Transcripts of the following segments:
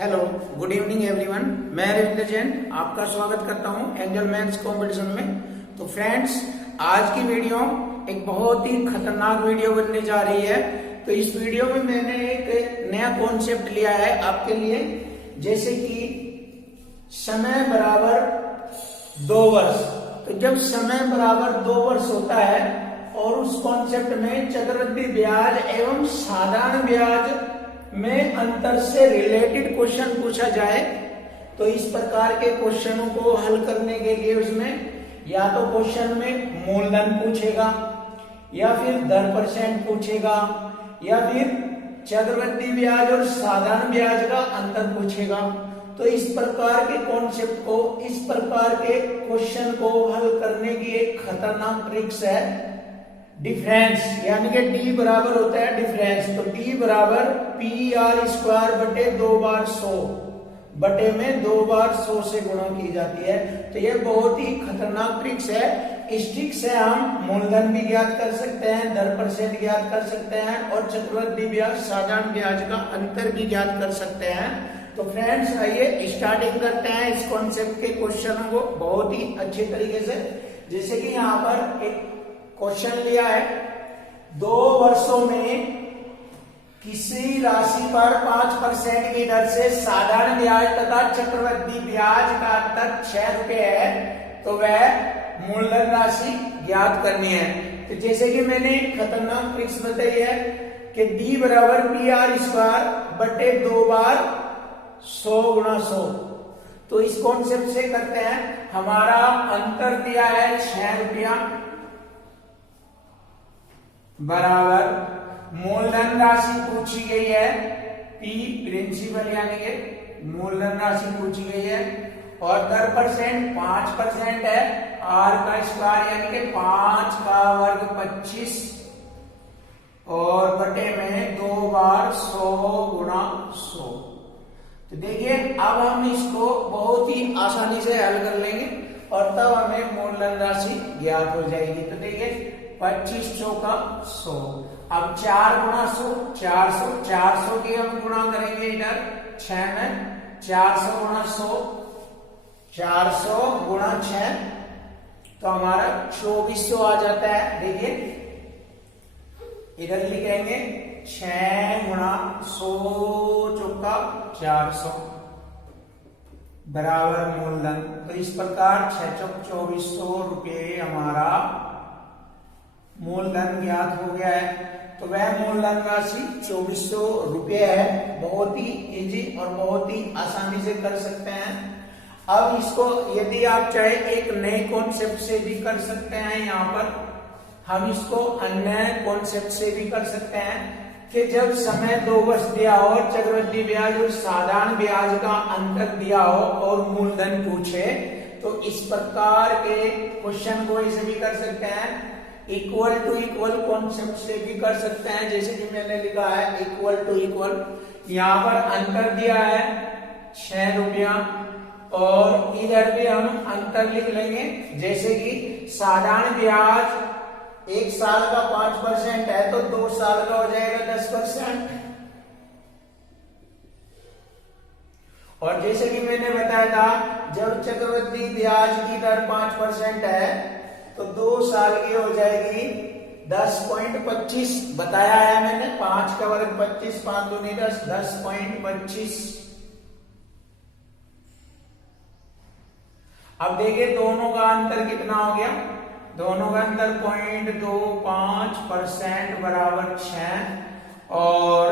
Hello, good evening everyone. मैं रविंद्र जैन आपका स्वागत करता हूं एंजल मैथ्स कंपटीशन में। तो फ्रेंड्स, आज की वीडियो एक बहुत ही खतरनाक वीडियो बनने जा रही है। तो इस वीडियो में मैंने एक नया कॉन्सेप्ट लिया है आपके लिए, जैसे कि समय बराबर 2 वर्ष। तो जब समय बराबर 2 वर्ष होता है और उस कॉन्सेप्ट में चक्रवृद्धि ब्याज एवं साधारण ब्याज में अंतर से रिलेटेड क्वेश्चन पूछा जाए, तो इस प्रकार के क्वेश्चनों को हल करने के लिए उसमें या तो क्वेश्चन में मूलधन पूछेगा, या फिर दर परसेंट पूछेगा, या फिर चक्रवृद्धि ब्याज और साधारण ब्याज का अंतर पूछेगा। तो इस प्रकार के कॉन्सेप्ट को, इस प्रकार के क्वेश्चन को हल करने की एक खतरनाक ट्रिक्स है डिफरेंस, यानी कि डी बराबर होता है डिफरेंस। तो डी बराबर पी आर स्क्वायर बटे 2 बार 100 बटे में 2 बार 100 से गुणा की जाती है। तो ये बहुत ही खतरनाक ट्रिक्स है। इस ट्रिक से हम मूलधन भी ज्ञात कर सकते हैं, दर परसेंट ज्ञात कर सकते हैं और चक्रवृद्धि ब्याज साधारण ब्याज का अंतर भी ज्ञात कर सकते हैं। तो फ्रेंड्स, आइए स्टार्टिंग करते हैं इस कॉन्सेप्ट के क्वेश्चनों को बहुत ही अच्छे तरीके से। जैसे कि यहाँ पर एक क्वेश्चन लिया है, 2 वर्षों में किसी राशि पर 5% की दर से साधारण ब्याज तथा चक्रवृद्धि ब्याज का अंतर 6 रुपए है, तो वह मूलधन राशि ज्ञात करनी है। तो जैसे कि मैंने खतरनाक ट्रिक्स बताई है कि डी बराबर पी आर स्क्वायर बटे 2 बार 100 गुणा 100। तो इस कॉन्सेप्ट से करते हैं। हमारा अंतर दिया है 6 रुपया बराबर मूलधन राशि पूछी गई है, पी प्रिंसिपल यानी कि मूलधन राशि पूछी गई है, और दर परसेंट 5% है, आर का स्क्वायर यानी कि 5 का वर्ग 25 और बटे में 2 बार 100 गुणा 100। तो देखिए, अब हम इसको बहुत ही आसानी से हल कर लेंगे और तब हमें मूलधन राशि ज्ञात हो जाएगी। तो देखिए, 25 चौका 100, अब 4 गुणा 100 400, 400 की हम गुणा करेंगे इधर 6 में, 400 गुणा 100, 400 गुणा 6, तो हमारा 2400 आ जाता है। देखिए इधर लिखेंगे 6 गुणा 100 चौका 400 बराबर मूलधन। तो इस प्रकार 6 चौक 2400 रुपये हमारा मूलधन ज्ञात हो गया है। तो वह मूलधन राशि 2400 रुपये है। बहुत ही इजी और बहुत ही आसानी से कर सकते हैं। अब इसको यदि आप चाहे एक नए कॉन्सेप्ट से भी कर सकते हैं, यहाँ पर हम इसको अन्य कॉन्सेप्ट से भी कर सकते हैं कि जब समय 2 वर्ष दिया हो, चक्रवृद्धि ब्याज और साधारण ब्याज का अंतर दिया हो और मूलधन पूछे, तो इस प्रकार के क्वेश्चन को इसे भी कर सकते हैं। इक्वल टू इक्वल कॉन्सेप्ट से भी कर सकते हैं, जैसे कि मैंने लिखा है इक्वल टू इक्वल। यहाँ पर अंतर दिया है 6 रुपया और इधर भी हम अंतर लिख लेंगे, जैसे कि साधारण ब्याज 1 साल का 5% है, तो 2 साल का हो जाएगा 10%। और जैसे कि मैंने बताया था, जब चक्रवृद्धि ब्याज की दर 5% है तो 2 साल की हो जाएगी 10.25 बताया है मैंने। 5 का वर्ग 25, 5 दूनी 10, 10.25। अब देखिए दोनों का अंतर कितना हो गया। दोनों का अंतर 0.25% बराबर 6, और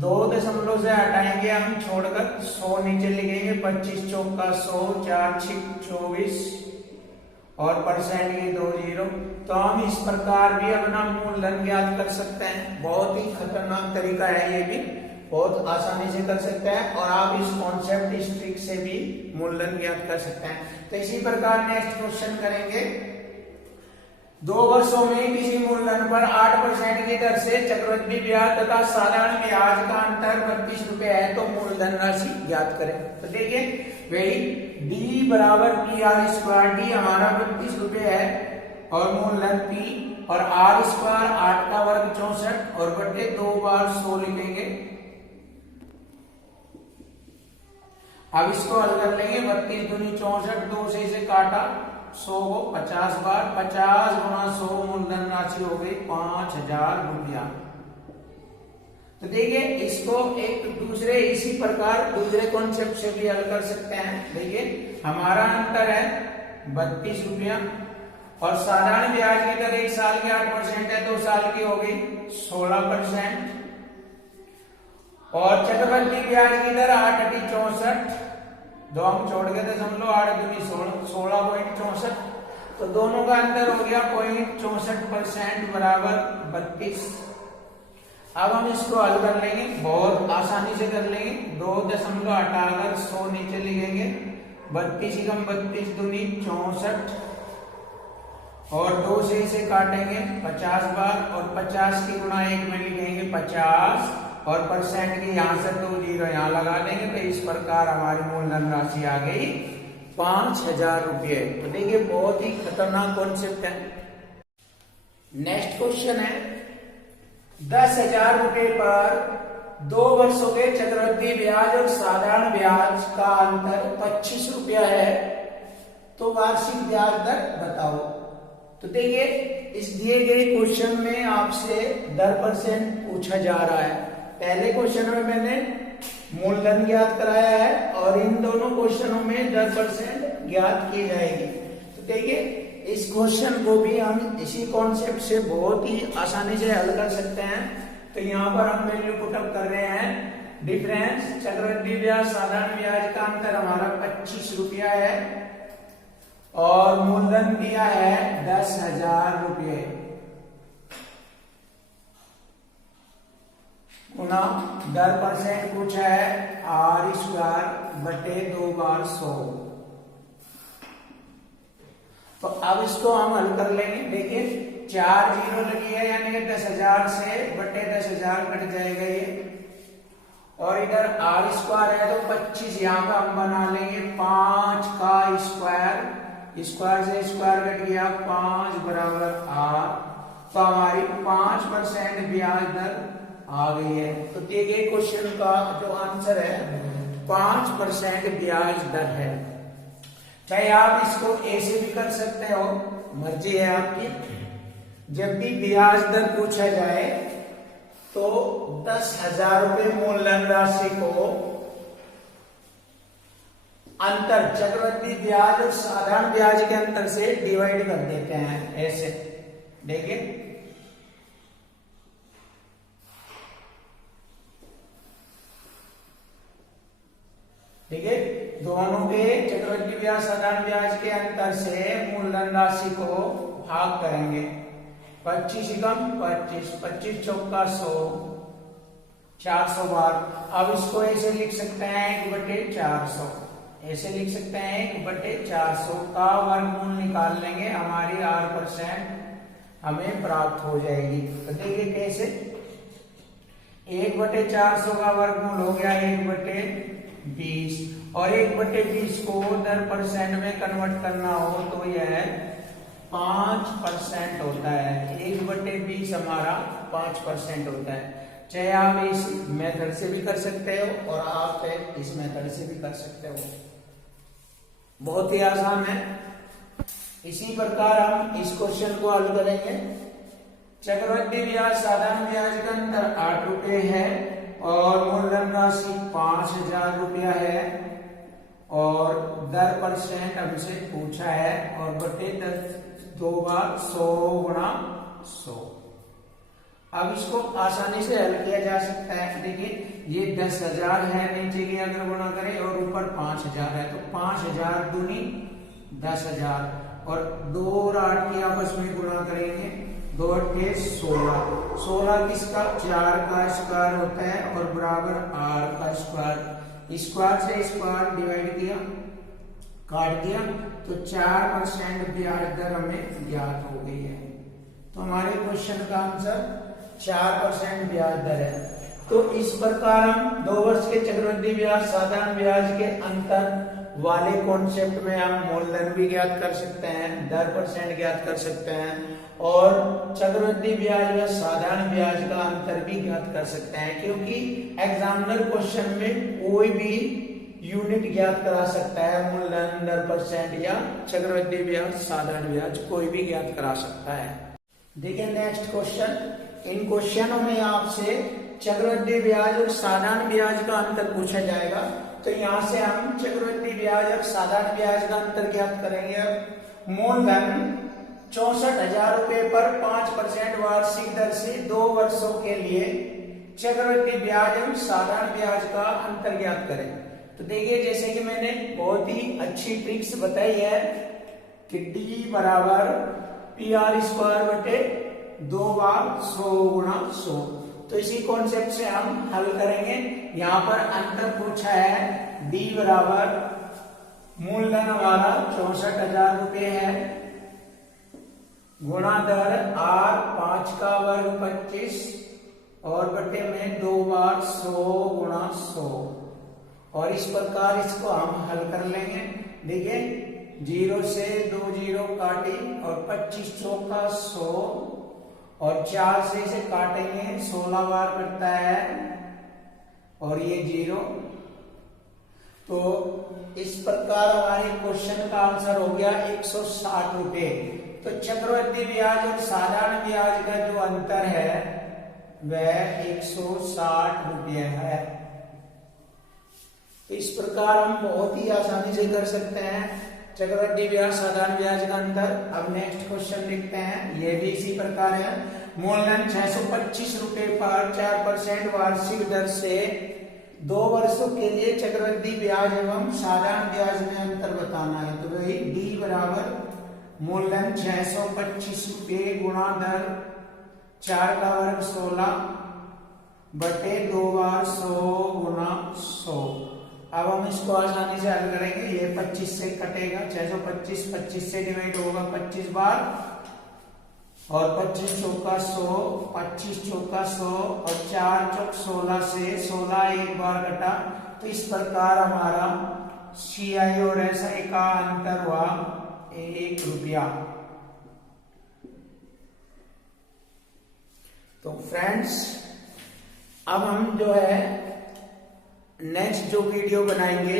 2 दशमलव से हटाएंगे हम छोड़कर 100 नीचे लिखेंगे। 25 चौका 100, 4 छिक 24 और परसेंट ये 2 जीरो। तो हम इस प्रकार भी अपना मूलधन ज्ञात कर सकते हैं। बहुत ही खतरनाक तरीका है, ये भी बहुत आसानी से कर सकते हैं और आप इस कॉन्सेप्ट, इस ट्रिक से भी मूलधन ज्ञात कर सकते हैं। तो इसी प्रकार नेक्स्ट क्वेश्चन करेंगे। 2 वर्षों में किसी मूलधन पर 8% की दर से चक्रवृद्धि ब्याज तथा साधारण ब्याज का अंतर 32 रुपए है, तो मूलधन राशि ज्ञात करें। तो देखिए वही डी बराबर पी आर स्क्वायर, डी हमारा 32 रुपए है और मूलधन पी, और आर स्क्वायर 8 का वर्ग 64 और बटे 2 बार 100 लिखेंगे। अब इसको हल कर लेंगे। 32 दूनी 64, 2 से इसे काटा, 100 को 50 बार, 50 गुणा 100 मूलधन राशि हो गई 5000 रुपया। तो देखिए इसको एक दूसरे इसी प्रकार दूसरे कॉन्सेप्ट से भी हल कर सकते हैं। देखिए हमारा अंतर है 32 रुपया और साधारण ब्याज की दर 1 साल की 8% है, 2 साल की हो गई 16%। और चक्रवृद्धि ब्याज की दर 8 × 64, 2 हम छोड़ गए दशमलव, 8 दूनी 16.64, तो दोनों का अंतर हो गया 0.64% बराबर 32। अब हम इसको हल कर लेंगे, बहुत आसानी से कर लेंगे। 2 दशमलव हटाकर 100 नीचे लिखेंगे, 32 एकम 32 दूनी 64 और 2 से इसे काटेंगे 50 बार और 50 की गुणा 1 में लिखेंगे 50 और परसेंट की यहां से 2 जीरो यहां लगा देंगे। तो इस प्रकार हमारी मूलधन राशि आ गई 5000 रुपये। तो देखिए बहुत ही खतरनाक कॉन्सेप्ट है। नेक्स्ट क्वेश्चन है 10,000 रुपये पर 2 वर्षों के चक्रवृद्धि ब्याज और साधारण ब्याज का अंतर 25 रुपया है, तो वार्षिक ब्याज दर बताओ। तो देखिए इस दिए गए क्वेश्चन में आपसे दर परसेंट पूछा जा रहा है। पहले क्वेश्चन में मैंने मूलधन ज्ञात कराया है और इन दोनों क्वेश्चनों में दर परसेंट ज्ञात की जाएगी। तो देखिए इस क्वेश्चन को भी हम इसी कॉन्सेप्ट से बहुत ही आसानी से हल कर सकते हैं। तो यहाँ पर हम वैल्यू पुटअप कर रहे हैं। डिफरेंस चक्रवृद्धि ब्याज साधारण ब्याज का अंतर हमारा 25 रुपया है और मूलधन दिया है 10,000 रुपये गुना दर परसेंट पूछा है r² बटे 2 बार 100। तो अब इसको हम हल कर लेंगे। देखिए 4 जीरो लगी है यानी कि 10,000 से बटे 10,000 कट जाएगा ये, और इधर r² है तो 25 यहाँ का हम बना लेंगे 5 का स्क्वायर, स्क्वायर से स्क्वायर कट गया 5 बराबर r। तो हमारी 5% ब्याज दर आ गई है। तो दिए गए क्वेश्चन का जो आंसर है 5% ब्याज दर है। चाहे आप इसको ए से भी कर सकते हो, मर्जी है आपकी। जब भी ब्याज दर पूछा जाए तो 10,000 रुपये मूलधन राशि को अंतर चक्रवृद्धि ब्याज और साधारण ब्याज के अंतर से डिवाइड कर देते हैं ऐसे। देखिए ठीक है, दोनों के चक्रवृद्धि ब्याज साधारण ब्याज के अंतर से मूलधन राशि को भाग करेंगे। 25 एकम 25, 25 चौका 100, 400 बार। अब इसको ऐसे लिख सकते हैं 1/400, ऐसे लिख सकते हैं 1/400 का वर्गमूल निकाल लेंगे, हमारी r% हमें प्राप्त हो जाएगी। तो देखिए कैसे, 1/400 का वर्गमूल हो गया 1/20 और 1/20 को दर परसेंट में कन्वर्ट करना हो तो यह 5% होता है। 1/20 हमारा 5% होता है। चाहे आप इस मेथड से भी कर सकते हो और आप इस मेथड से भी कर सकते हो, बहुत ही आसान है। इसी प्रकार हम इस क्वेश्चन को हल करेंगे। चक्रवृद्धि ब्याज साधारण ब्याज का अंतर 8 रुपये है और मूलधन राशि 5,000 रुपया है और दर परसेंट हमसे पूछा है और बटे 2 बार 100 गुणा 100। अब इसको आसानी से हल किया जा सकता है। देखिए ये 10,000 है, नीचे की अगर गुणा करें और ऊपर 5,000 है तो 5,000 दूनी 10,000 और 2 और 8 की आपस में गुणा करेंगे, 2 8 16, 16 किसका 4 का स्क्वायर होता है और बराबर r का स्क्वायर। स्क्वायर से स्क्वायर डिवाइड किया, काट दिया, तो 4% ब्याज दर हमें ज्ञात हो गई है। तो हमारे क्वेश्चन का आंसर 4% ब्याज दर है। तो इस प्रकार हम 2 वर्ष के चक्रवृद्धि ब्याज साधारण ब्याज के अंतर वाले कॉन्सेप्ट में हम मूलधन भी ज्ञात कर सकते हैं, दर परसेंट ज्ञात कर सकते हैं और चक्रवृद्धि ब्याज व साधारण ब्याज का अंतर भी ज्ञात कर सकते हैं। क्योंकि एग्जामिनर क्वेश्चन में कोई भी यूनिट ज्ञात करा सकता है, मूलधन, दर, परसेंट या चक्रवृद्धि ब्याज, साधारण ब्याज, कोई भी ज्ञात करा सकता है। देखिए नेक्स्ट क्वेश्चन, इन क्वेश्चनों में आपसे चक्रवृद्धि ब्याज और साधारण ब्याज का अंतर पूछा जाएगा। तो यहाँ से हम चक्रवृद्धि ब्याज और साधारण ब्याज का अंतर ज्ञात करेंगे। मूलधन 64,000 रुपए पर 5% वार्षिक दर से 2 वर्षों के लिए चक्रवृद्धि ब्याज एवं साधारण ब्याज का अंतर ज्ञात करें। तो देखिए जैसे कि मैंने बहुत ही अच्छी ट्रिक्स बताई है कि D बराबर PR² बटे 2 बार 100 गुणा 100। तो इसी कॉन्सेप्ट से हम हल करेंगे। यहाँ पर अंतर पूछा है, D बराबर मूलधन हमारा 64,000 रुपये है, गुणा दर R 5 का वर्ग 25 और बटे में 2 बार 100 गुणा 100। और इस प्रकार इसको हम हल कर लेंगे। देखिए 0 से 2 0 काटी और 25 चौका 100 और 4 से इसे काटेंगे 16 बार करता है और ये 0। तो इस प्रकार हमारे क्वेश्चन का आंसर हो गया 160 रुपए। तो चक्रवृद्धि ब्याज और साधारण ब्याज का जो अंतर है वह 160 रुपये है। तो इस प्रकार हम बहुत ही आसानी से कर सकते हैं चक्रवृद्धि ब्याज साधारण ब्याज का अंतर। अब नेक्स्ट क्वेश्चन देखते हैं, ये भी इसी प्रकार है। मूलधन 625 रुपए पर 4% वार्षिक दर से 2 वर्षों के लिए चक्रवृद्धि ब्याज एवं साधारण ब्याज में अंतर बताना है। तो वही D बराबर मूलधन 625 रुपये गुणा दर 4 का वर्ग 16 बटे 2 बार 100 गुणा 100। अब हम इसको आसानी से हल करेंगे। ये 25 से कटेगा, 625 25 से डिवाइड होगा 25 बार और 25 चौका 100, 25 चौका 100 और 4 चौक 16 से 16 एक बार कटा। तो इस प्रकार हमारा CI और SI का अंतर हुआ 1 रुपया। तो फ्रेंड्स अब हम जो है नेक्स्ट जो वीडियो बनाएंगे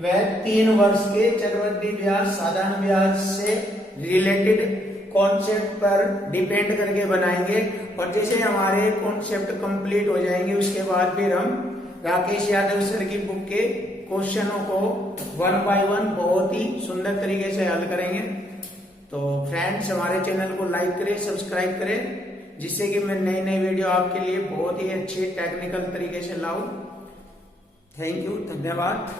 वह 3 वर्ष के चक्रवृद्धि ब्याज साधारण ब्याज से रिलेटेड कॉन्सेप्ट पर डिपेंड करके बनाएंगे। और जैसे हमारे कॉन्सेप्ट कंप्लीट हो जाएंगे उसके बाद फिर हम राकेश यादव सर की बुक के क्वेश्चनों को 1 बाय 1 बहुत ही सुंदर तरीके से हल करेंगे। तो फ्रेंड्स हमारे चैनल को लाइक करें, सब्सक्राइब करें, जिससे कि मैं नई नई वीडियो आपके लिए बहुत ही अच्छे टेक्निकल तरीके से लाऊं। थैंक यू, धन्यवाद।